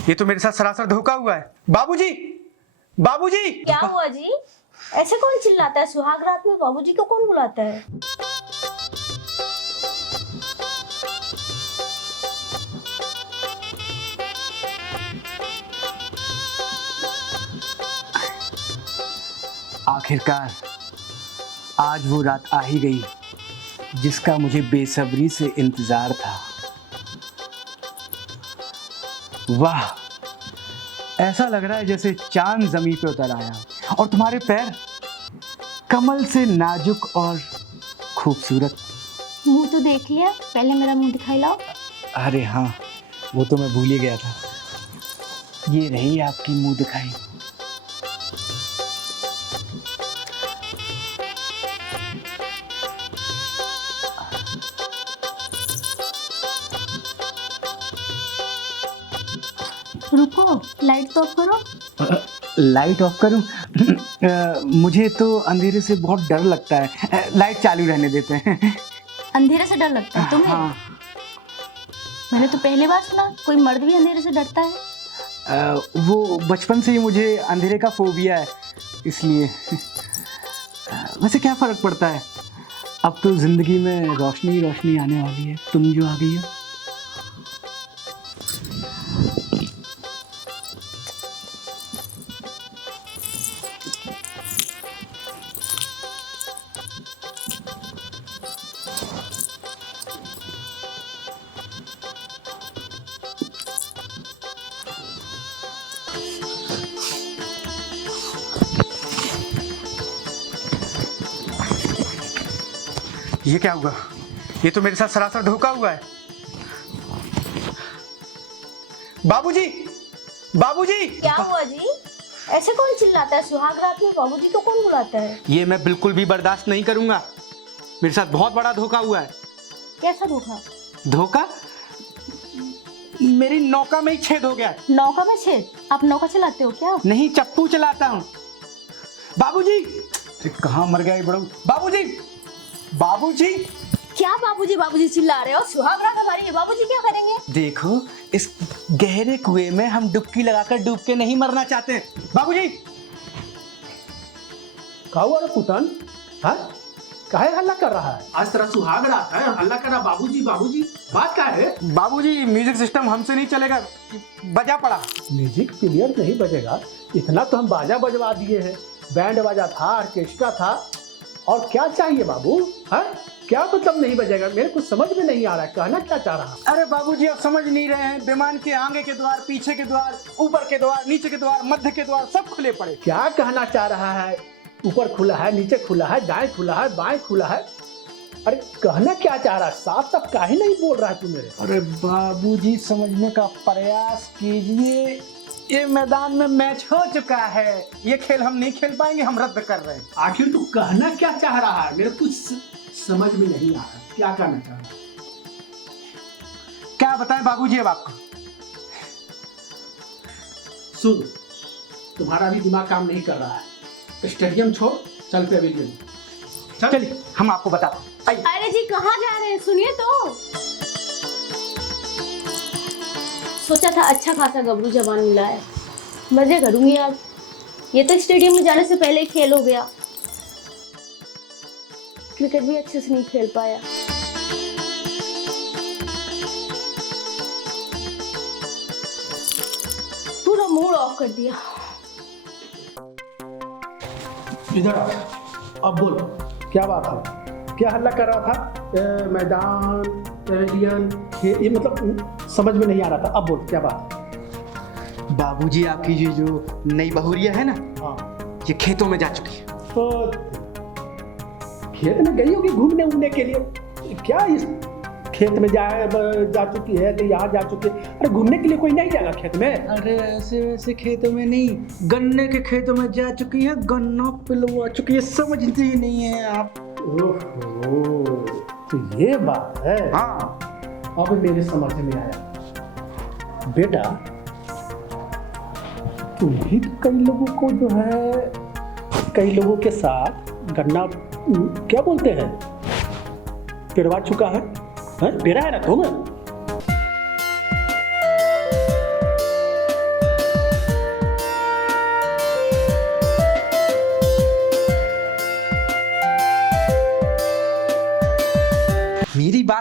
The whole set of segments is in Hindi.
ये तो मेरे साथ सरासर धोखा हुआ है। बाबूजी, बाबूजी! क्या हुआ जी? ऐसे कौन चिल्लाता है? सुहाग रात में बाबूजी को कौन बुलाता है? आखिरकार आज वो रात आ ही गई जिसका मुझे बेसब्री से इंतजार था। वाह, ऐसा लग रहा है जैसे चांद जमीन पे उतर आया और तुम्हारे पैर कमल से नाजुक और खूबसूरत। मुंह तो देख लिया, पहले मेरा मुंह दिखाई लाओ। अरे हाँ, वो तो मैं भूल ही गया था। ये रही आपकी मुंह दिखाई। रुको, लाइट तो ऑफ करो। लाइट ऑफ करूं? मुझे तो अंधेरे से बहुत डर लगता है। लाइट चालू रहने देते हैं। अंधेरे से डर लगता है तुम्हें? हाँ। मैंने तो पहली बार सुना कोई मर्द भी अंधेरे से डरता है। वो बचपन से ही मुझे अंधेरे का फोबिया है, इसलिए। वैसे क्या फर्क पड़ता है, अब तो जिंदगी में रोशनी ही रोशनी आने वाली है, तुम जो आ गई हो। ये क्या हुआ? ये तो मेरे साथ सरासर धोखा हुआ है। बाबूजी, बाबूजी! क्या हुआ जी? ऐसे कौन चिल्लाता है? सुहाग रात में बाबूजी को कौन बुलाता है? ये मैं बिल्कुल भी बर्दाश्त नहीं करूंगा। मेरे साथ बहुत बड़ा धोखा हुआ है। कैसा धोखा? धोखा? मेरी नौका में ही छेद हो गया। नौका में छेद? आप नौका चलाते हो क्या? नहीं, चप्पू चलाता हूँ। बाबूजी! कहाँ मर गया ये बड़ू? बाबूजी, बाबूजी! क्या बाबूजी बाबूजी चिल्ला रहे हो? सुहाग रात हमारी है, बाबूजी क्या करेंगे? देखो, इस गहरे कुएं में हम डुबकी लगाकर डूब के नहीं मरना चाहते। बाबूजी! क्या हुआ रे पुतन? हाँ? काहे हल्ला कर रहा है? आज तेरा सुहाग रात है और हल्ला कर रहा बाबूजी बाबूजी। बात क्या है? बाबूजी, म्यूजिक सिस्टम हमसे नहीं चलेगा, बजा पड़ा। म्यूजिक प्लेयर नहीं बजेगा? इतना तो हम बाजा बजवा दिए हैं। बैंड बाजा था, ऑर्केस्ट्रा था, और क्या चाहिए बाबू? हाँ? क्या मतलब नहीं बजेगा? मेरे को समझ में नहीं आ रहा है, कहना क्या चाह रहा? अरे बाबूजी, आप समझ नहीं रहे हैं। विमान के आगे के द्वार, पीछे के द्वार, ऊपर के द्वार, नीचे के द्वार, मध्य के द्वार सब खुले पड़े। क्या कहना चाह रहा है? ऊपर खुला है, नीचे खुला है, दाएं खुला है, बाएं खुला है। अरे कहना क्या चाह रहा है? साफ साफ काहे नहीं बोल रहा है तू मेरे? अरे बाबूजी, समझने का प्रयास कीजिए। ये मैदान में मैच हो चुका है, ये खेल हम नहीं खेल पाएंगे, हम रद्द कर रहे हैं। आखिर तू कहना क्या चाह रहा है? मेरे कुछ समझ में नहीं आ रहा। क्या कहना चाह रहा है? क्या बताएं बाबूजी अब आपको? सुन, तुम्हारा भी दिमाग काम नहीं कर रहा है। स्टेडियम छोड़, चल पेविलियन। चलिए, हम आपको बताते हैं। अरे जी, कहाँ जा रहे हैं? सुनिए तो। सोचा था अच्छा खासा गबरू जवान मिला है, मजे करूंगी आज। ये तो स्टेडियम में जाने से पहले ही खेल हो गया। क्रिकेट भी अच्छे से नहीं खेल पाया। पूरा मूड ऑफ कर दिया। इधर आ, अब बोल, क्या बात है? क्या हल्ला कर रहा था? मैदान, पेविलियन, ये मतलब समझ में नहीं आ रहा था। अब बोल, क्या बात है? बाबूजी, आपकी जो नई बहुरिया है ना, हाँ, ये खेतों में जा चुकी है। तो खेत में गई होगी घूमने उमने के लिए। क्या इस खेत में जा चुकी है तो यहाँ जा चुकी है? अरे घूमने के लिए कोई नहीं जाएगा खेत में? अरे ऐसे वैसे खेतों में नहीं, गन्ने के खेतों में जा चुकी है। गन्ना पिलवा चुकी है, समझते ही नहीं है आप। ओहो, तो ये बात है। हाँ, अब मेरे समझ में आया। बेटा, तुम भी तो कई लोगों को जो है, कई लोगों के साथ गन्ना क्या बोलते हैं, पिरवा चुका है? पेरा है ना तुम?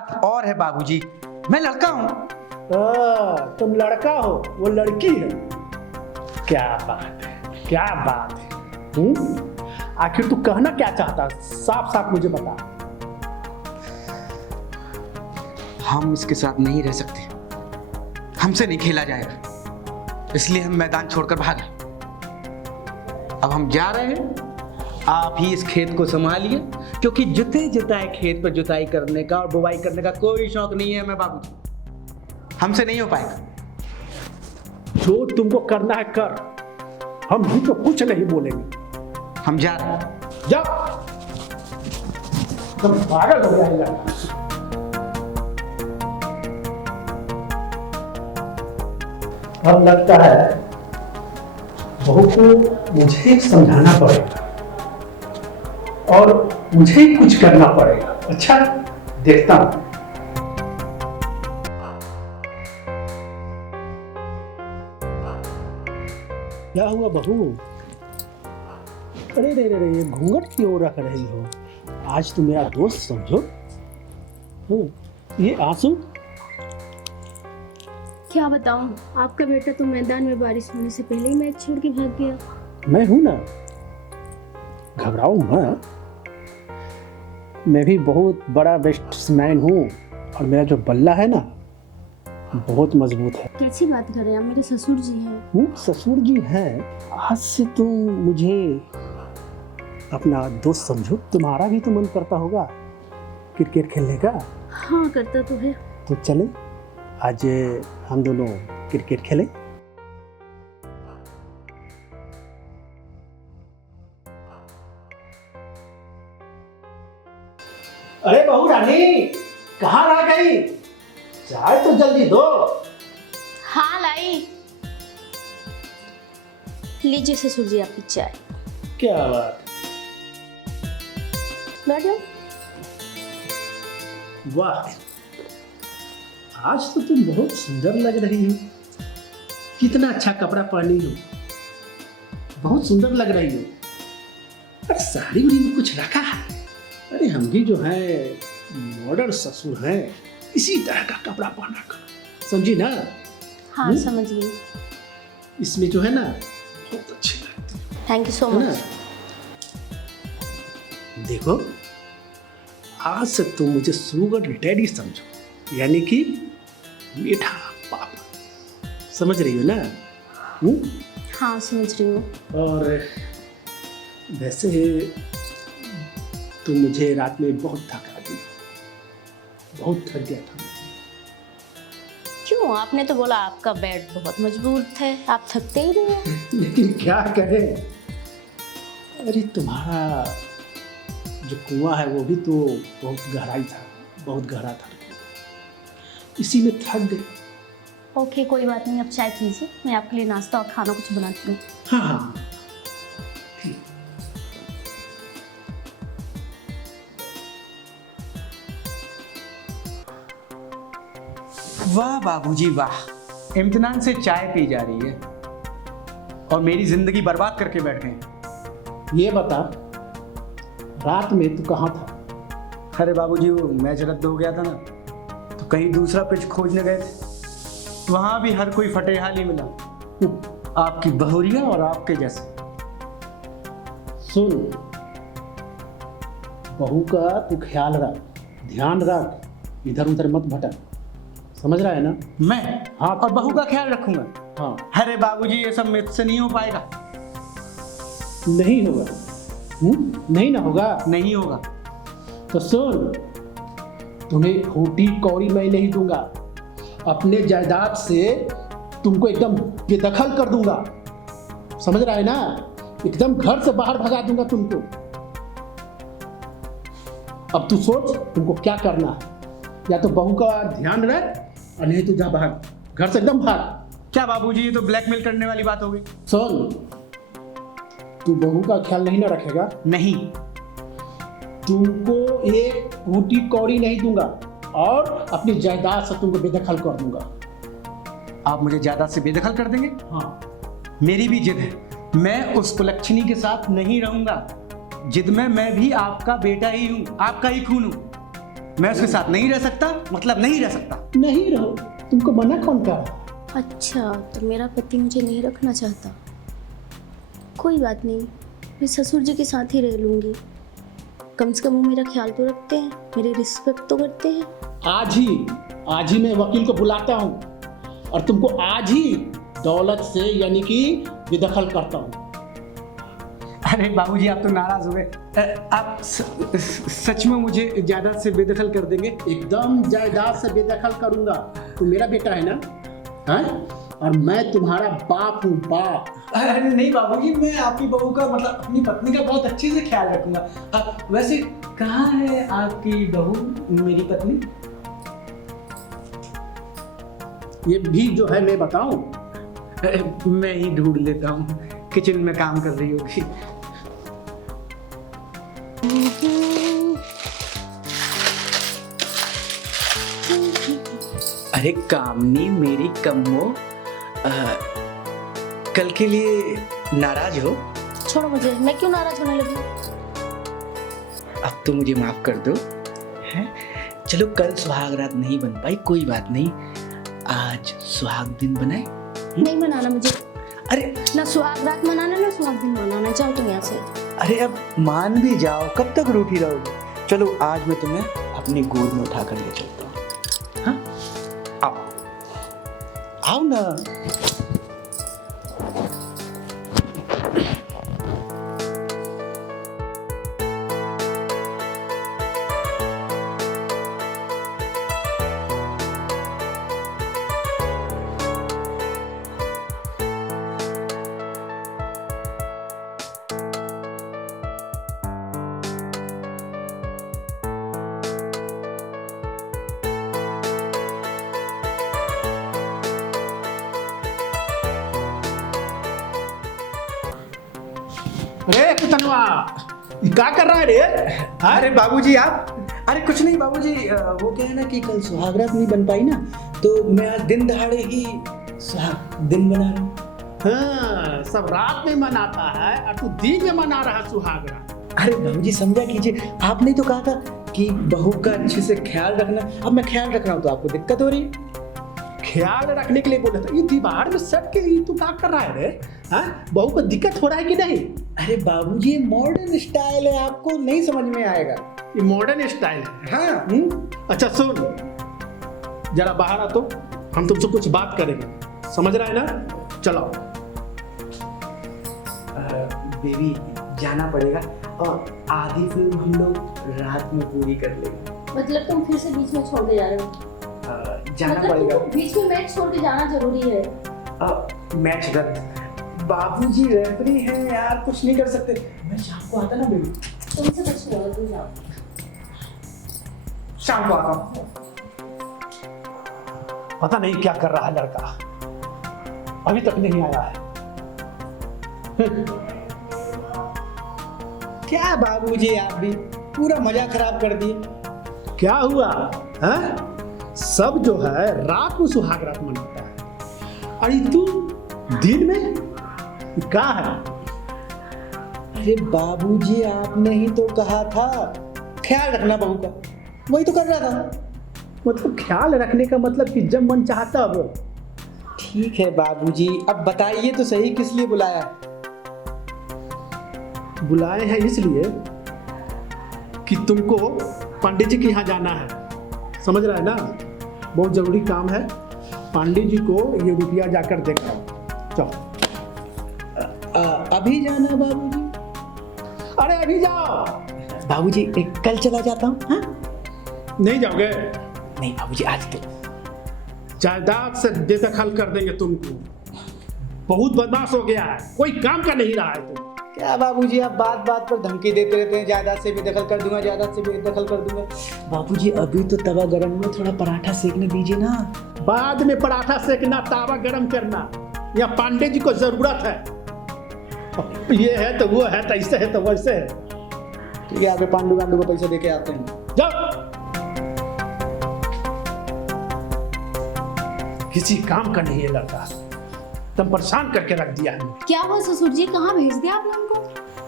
बात और है बाबूजी, मैं लड़का हूँ। तुम लड़का हो, वो लड़की है। क्या बात है, क्या बात है। आखिर तू कहना क्या चाहता, साफ साफ मुझे बता। हम इसके साथ नहीं रह सकते, हमसे नहीं खेला जाएगा, इसलिए हम मैदान छोड़कर भागे। अब हम जा रहे हैं, आप ही इस खेत को संभालिए, क्योंकि जुते जुताए खेत पर जुताई करने का और बुवाई करने का कोई शौक नहीं है हमें बाबूजी, हमसे नहीं हो पाएगा। जो तुमको करना है कर, हम भी तो कुछ नहीं बोलेंगे। हम जा रहे हैं। जा, तुम पागल हो गया है लड़का। अब लगता है बहू को मुझे समझाना पड़ेगा और मुझे ही कुछ करना पड़ेगा। अच्छा, देखता हूं। क्या हुआ बहू? अरे रे रे रे, ये घूंघट क्यों रख रही हो? आज तुम मेरा दोस्त समझो। ये आंसू? क्या बताऊं, आपका बेटा तो मैदान में बारिश होने से पहले ही मैच छोड़ के भाग गया। मैं हूं ना, घबराओ मत। मैं भी बहुत बड़ा बैट्समैन हूँ और मेरा जो बल्ला है ना बहुत मजबूत है। कैसी बात कर रहे हैं आप, मेरे ससुर जी हैं। ससुर जी हैं। आज से तुम मुझे अपना दोस्त समझो। तुम्हारा भी तो मन करता होगा क्रिकेट खेलने का। हाँ, करता तो है। तो चले आज हम दोनों क्रिकेट खेलें। अरे बहू रानी, कहाँ रह गई? चाय तो जल्दी दो। हाँ लाई। लीजिए ससुर जी आपकी चाय। क्या बात, बैठ जाओ। वाह, आज तो तुम बहुत सुंदर लग रही हो। कितना अच्छा कपड़ा पहनी हो, बहुत सुंदर लग रही हो। अरे साड़ी उड़ी में कुछ रखा है? अरे हम भी जो है मॉडर्न ससुर हैं, इसी तरह का कपड़ा पहना कर, समझी ना? हाँ समझ गई। इसमें जो है ना बहुत अच्छी लगती है। थैंक यू सो है ना? मच। देखो, आज से तुम मुझे सुगर डैडी समझो, यानी कि मीठा पापा। समझ रही हो ना? हाँ समझ रही हूँ। और वैसे तुम मुझे रात में बहुत थका दी, बहुत थक गया था। क्यों, आपने तो बोला आपका बेड बहुत मजबूत है, आप थकते ही नहीं हैं। लेकिन क्या करें, अरे तुम्हारा जो कुआं है वो भी तो बहुत गहराई था, बहुत गहरा था, इसी में थक गए। ओके कोई बात नहीं, अब चाय पीजिए, मैं आपके लिए नाश्ता और खाना कुछ बनाती हूँ। हाँ हाँ ठीक। वाह बाबूजी वाह, इम्तिनान से चाय पी जा रही है और मेरी जिंदगी बर्बाद करके बैठ गए। ये बता, रात में तू कहाँ था? अरे बाबूजी, वो मैच रद्द हो गया था ना, तो कहीं दूसरा पिच खोजने गए थे, वहां भी हर कोई फटे हाल ही मिला, आपकी बहुरिया और आपके जैसे। सुन, बहू का तू ख्याल रख, ध्यान रख, इधर उधर मत भटक, समझ रहा है ना? मैं? हाँ। और बहू का ख्याल रखूंगा। हाँ। अरे बाबूजी, ये सब मुझसे नहीं हो पाएगा। नहीं होगा। नहीं ना होगा? नहीं होगा। तो सुन, तुम्हें खोटी कौड़ी मैं नहीं दूंगा, अपने जायदाद से तुमको एकदम बेदखल कर दूंगा, समझ रहा है ना? एकदम घर से बाहर भगा दूंगा तुमको। अब तू सोच तुमको क्या करना है, या तो बहू का ध्यान रख और नहीं तो जा भाग, घर से एकदम भाग। क्या बाबूजी, ये तो ब्लैकमेल करने वाली बात हो गई। सुन, तू बहू का ख्याल नहीं ना रखेगा? नहीं। तुमको एक फूटी कौड़ी नहीं दूंगा और अपनी जायदाद से तुमको बेदखल कर दूंगा। आप मुझे जायदाद से बेदखल कर देंगे? हाँ। मेरी भी जिद है, मैं उस कुलक्षणी के साथ नहीं रहूंगा। जिद में मैं भी आपका बेटा ही हूँ, आपका ही खून हूँ, मैं उसके साथ नहीं रह सकता, मतलब नहीं रह सकता। नहीं रहो, तुमको मना कौन कर? अच्छा, तो मेरा पति मुझे नहीं रखना चाहता। कोई बात नहीं, मैं ससुर जी के साथ ही रह लूँगी। कम से कम वो मेरा ख्याल तो रखते हैं, मेरी रिस्पेक्ट तो करते हैं। आज ही मैं वकील को बुलाता हूँ और तुमको आज ही दौलत से यानी कि बेदखल करता हूँ। अरे बाबूजी, आप तो नाराज हो गए। आप सच में मुझे जायदाद से बेदखल कर देंगे? एकदम जायदाद से बेदखल करूंगा। तू मेरा बेटा है ना, हैं? और मैं तुम्हारा बाप हूँ, बाप। अरे नहीं बाबूजी, मैं आपकी बहू का मतलब अपनी पत्नी का बहुत अच्छे से ख्याल रखूंगा। वैसे कहाँ है आपकी बहू, मेरी पत्नी? ये भी जो है मैं बताऊं, मैं ही ढूंढ लेता हूँ, किचन में काम कर रही होगी। अरे कामनी मेरी कम्मो, कल के लिए नाराज हो? छोड़ो मुझे, मैं क्यों नाराज होने लगी? अब तो मुझे माफ कर दो, हैं? चलो कल सुहाग रात नहीं बन पाई, कोई बात नहीं, आज सुहाग दिन बनाए। नहीं मनाना मुझे। अरे ना सुहाग रात मनाना, ना सुहाग दिन मनाना। जाओ तुम यहाँ से। अरे अब मान भी जाओ, कब तक रूठी रहोगे? चलो आज मैं तुम्हें अपनी गोद में उठा कर ले चलता हूँ। हाँ, आओ आओ ना। अरे कितनवा, ये क्या कर रहा है रे? हाँ? अरे बाबूजी आप, अरे कुछ नहीं बाबूजी, वो क्या है ना कि कल सुहागरात नहीं बन पाई ना, तो मैं आज दिन दहाड़े ही सुहाग दिन बना रहा हूँ। हाँ, सब रात में मनाता है और तू दिन में मना रहा सुहाग रात। अरे बाबूजी समझा कीजिए, आपने तो कहा था कि बहू का अच्छे से ख्याल रखना। अब मैं ख्याल रख रहा हूँ तो आपको दिक्कत हो रही है। ख्याल रखने के लिए बोला था, ये दीवार में सट के ये तू क्या कर रहा है रे? हाँ, बहू को दिक्कत हो रहा है कि नहीं? अरे बाबूजी मॉडर्न स्टाइल है, आपको नहीं समझ में आएगा। ये मॉडर्न स्टाइल है। हाँ। अच्छा सुन, जरा बाहर आ तो हम तुमसे कुछ बात करेंगे, समझ रहा है ना? चलो। बेबी जाना पड़ेगा और आधी फिल्म हम लोग रात में पूरी कर लेंगे। मतलब तुम फिर से बीच में छोड़ के जा रहे हो? जाना मतलब पड़ेगा। तुमको बीच में मैच छोड़ के जाना जरूरी है? मैच रद्द। बाबूजी रेफरी हैं यार, कुछ नहीं कर सकते। मैं शाम को आता ना बेबी। तुमसे कुछ नहीं होगा, तुम जाओ। शाम को आता हूँ। पता नहीं क्या कर रहा है लड़का, अभी तक नहीं आया है। क्या बाबूजी आप भी पूरा मजा खराब कर दिए। क्या हुआ है? सब जो है रात को सुहाग रात मनाता है, अरे तू दिन में क्या है? अरे बाबूजी आपने ही तो कहा था ख्याल रखना बहू का, वही तो कर रहा था। मतलब ख्याल रखने का मतलब कि जब मन चाहता वो। ठीक है बाबूजी, अब बताइए तो सही किस लिए बुलाया? बुलाए हैं इसलिए कि तुमको पंडित जी के यहाँ जाना है, समझ रहा है ना? बहुत जरूरी काम है। पंडित जी को ये रुपया जाकर देखा। चलो। अभी जाना बाबूजी? अरे अभी जाओ। बाबूजी एक कल चला जाता हूँ। हाँ? नहीं जाओगे? नहीं बाबूजी आज तो। जायदाद से बेदखल कर देंगे तुमको। बहुत बदमाश हो गया है, कोई काम का नहीं रहा है तुम। क्या बाबूजी आप बात बात पर धमकी देते रहते हैं, जायदाद से भी दखल कर दूंगा, जायदाद से भी दखल कर दूंगा। बाबूजी अभी तो तवा गरम में, थोड़ा पराठा सेकने दीजिए ना। बाद में पराठा सेकना, तावा गरम करना, या पांडे जी को जरूरत है। ये है तो वो है, तो ऐसे है तो वैसे है। ठीक है, आप पांडू गांडू को पैसे देके आते हैं। जाओ। किसी काम का नहीं है लड़का, तुम परेशान करके रख दिया है। क्या हुआ ससुर जी, कहाँ भेज दिया आप लोगों को?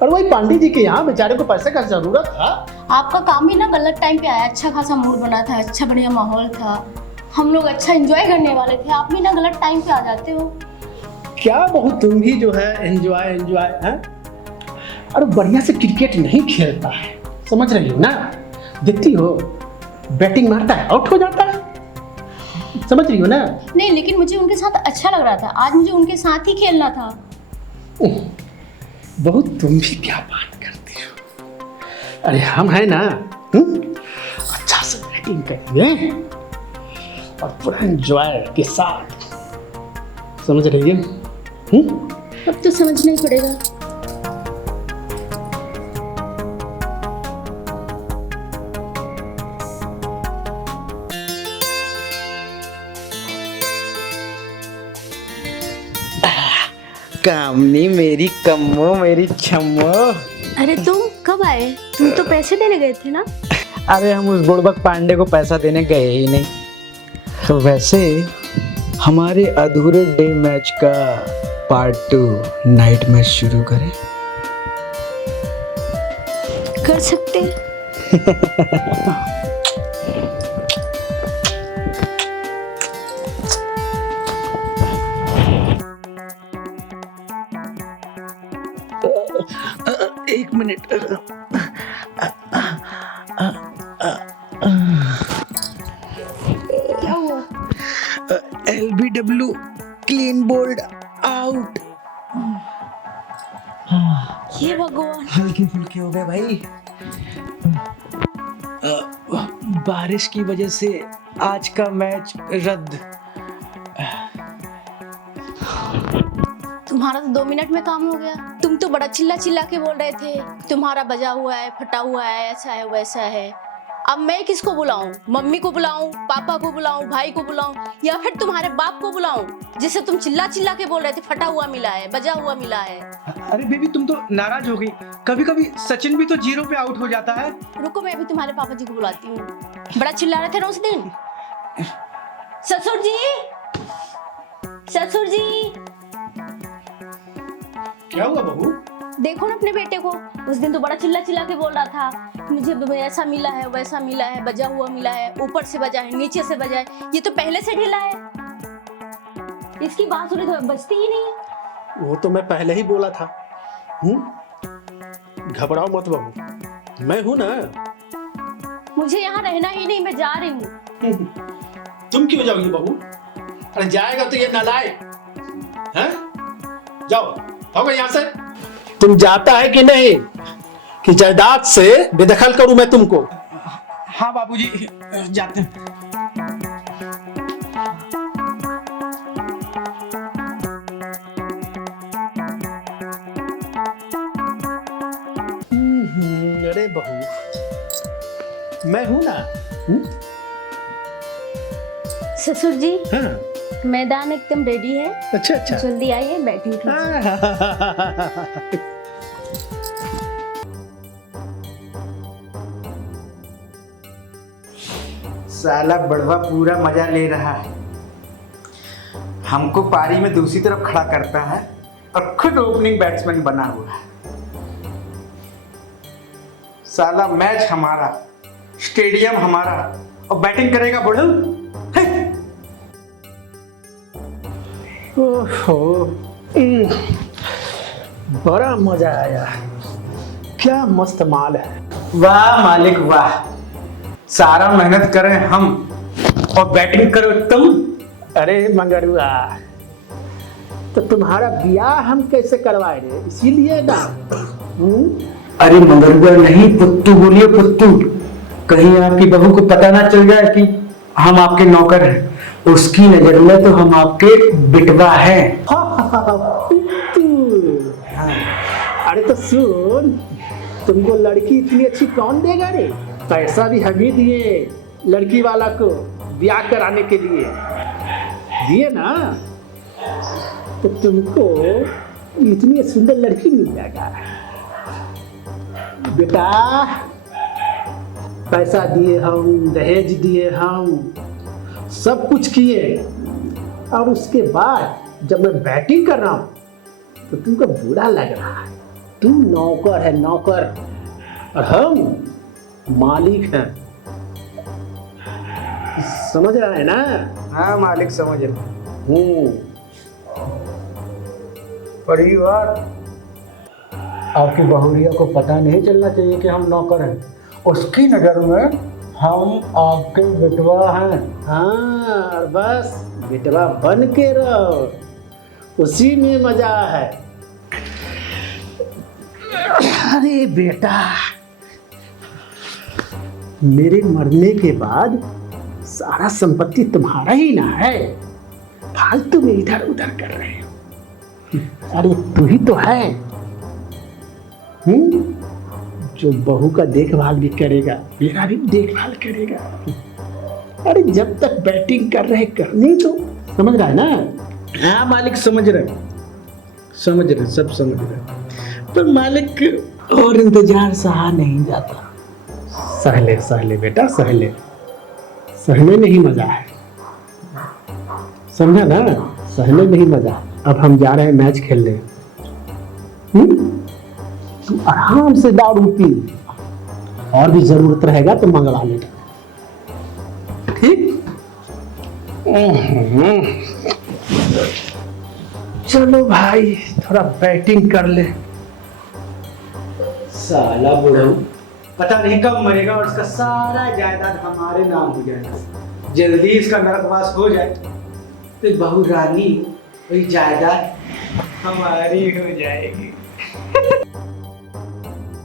और वही पांडे जी के यहाँ बेचारे को पैसे का जरूरत था। आपका काम ही ना गलत टाइम पे आया। अच्छा खासा मूड बना था, अच्छा बढ़िया माहौल था, हम लोग अच्छा एंजॉय करने वाले थे, आप भी ना गलत टाइम पे आ जाते हो। क्या बहुत तुम भी जो है एंजॉय है। और बढ़िया से क्रिकेट नहीं खेलता है, समझ रही हो ना? देखती हो बैटिंग मारता है, आउट हो जाता है, समझ रही हो ना? नहीं, लेकिन मुझे उनके साथ अच्छा लग रहा था, आज मुझे उनके साथ ही खेलना था। बहुत तुम भी क्या बात करती हो। अरे हम है ना, अच्छा से बैटिंग करेंगे और पूरा एंजॉय के साथ, समझ रही है? अब तो समझना ही पड़ेगा। कामनी मेरी कम्मो मेरी छम्मो। अरे तुम कब आए? तुम तो पैसे देने गए थे ना? अरे हम उस बुड़बक पांडे को पैसा देने गए ही नहीं। तो वैसे हमारे अधूरे डे मैच का पार्ट 2 नाइट मैच शुरू करें? कर सकते हैं। एक मिनट। क्या हुआ? LBW clean bowled out. ये भगवान, हल्के फुल्के हो गए भाई। बारिश की वजह से आज का मैच रद्द। तुम्हारा तो 2 मिनट में काम हो गया। तुम तो बड़ा चिल्ला चिल्ला के बोल रहे थे, तुम्हारा बजा हुआ है, फटा हुआ है, ऐसा है वैसा है। अब मैं किसको बुलाऊं? मम्मी को बुलाऊं, पापा को बुलाऊं, भाई को बुलाऊं, या फिर तुम्हारे बाप को बुलाऊं जिसे तुम चिल्ला चिल्ला के बोल रहे थे फटा हुआ मिला है, बजा हुआ मिला है। अरे बेबी तुम तो नाराज हो गई। कभी कभी सचिन भी तो 0 पे आउट हो जाता है। रुको, मैं भी तुम्हारे पापा जी को बुलाती हूँ। बड़ा चिल्ला रहे थे ना उस दिन। ससुर जी, ससुर जी। क्या हुआ बहू? देखो ना अपने बेटे को, उस दिन तो बड़ा चिल्ला चिल्ला के बोल रहा था मुझे ऐसा मिला है, वैसा मिला है, बजा हुआ मिला है, ऊपर से बजा है, नीचे से बजा है। ये तो पहले से ढीला है, इसकी बांसुरी तो बजती ही नहीं है। वो तो मैं पहले ही बोला था। घबराओ मत बहू, मैं हूं ना। मुझे यहाँ रहना ही नहीं, मैं जा रही हूँ। तुम क्यों जाओगी बहू? अरे जाएगा तो ये नालायक हैं? जाओ भागो यहाँ से। तुम जाता है कि नहीं कि जायदाद से बेदखल करूं मैं तुमको? हाँ बाबूजी, जाते हैं। अरे बहू, मैं हूं ना। ससुर जी, हाँ। मैदान एकदम रेडी है, अच्छा अच्छा। जल्दी आइए, बैटिंग कीजिए। साला बड़वा पूरा मजा ले रहा है, हमको पारी में दूसरी तरफ खड़ा करता है और खुद ओपनिंग बैट्समैन बना हुआ है। साला मैच हमारा, स्टेडियम हमारा, और बैटिंग करेगा बुढ़ऊ। ओहो, बड़ा मजा आया। क्या मस्त माल है। वाह मालिक वाह, सारा मेहनत करें हम और बैटिंग करो तुम। अरे मंगरुआ, तो तुम्हारा ब्याह हम कैसे करवाए रे? इसीलिए ना। अरे मगरुआ नहीं, पुत्तू बोलिए पुत्तू। कहीं आपकी बहू को पता ना चल जाए कि हम आपके नौकर हैं। उसकी नजर में तो हम आपके बिटवा हैं। अरे तो सुन, तुमको लड़की इतनी अच्छी कौन देगा रे? पैसा भी हम ही दिए लड़की वाला को ब्याह कराने के लिए, दिए ना। तो तुमको इतनी सुंदर लड़की मिल जाएगा बेटा। पैसा दिए हम, दहेज दिए हम, सब कुछ किए, और उसके बाद जब मैं बैटिंग कर रहा हूं तो तुमको बुरा लग रहा है। तू नौकर है, नौकर, और हम मालिक हैं। समझ रहा है ना? हाँ मालिक, समझ रहा। पर ये बात आपकी बहुरिया को पता नहीं चलना चाहिए कि हम नौकर हैं। उसकी नज़र में हम आपके बेटवा हैं। हाँ, और बस बेटवा बन के रहो, उसी में मजा है। अरे बेटा, मेरे मरने के बाद सारा संपत्ति तुम्हारा ही ना है, फालतू में इधर उधर कर रहे हो। अरे तू ही तो है जो बहू का देखभाल भी करेगा, मेरा भी देखभाल करेगा। अरे जब तक बैटिंग कर रहे करनी तो, समझ रहा है ना? हाँ मालिक, समझ रहे, सब समझ रहे। पर मालिक और इंतजार सहा नहीं जाता। सहले बेटा, सहने में ही मजा है, समझा ना? सहने में ही मजा। अब हम जा रहे हैं मैच खेलने। तू आराम से दारू पी, और भी जरूरत रहेगा तो मंगवा लेना, ठीक? चलो भाई, थोड़ा बैटिंग कर ले। साला बुढ़ऊ पता नहीं कब मरेगा और इसका सारा जायदाद हमारे नाम हो जाएगा। जल्दी इसका नरकवास हो जाए तो बहू रानी, वही जायदाद हमारी हो जाएगी।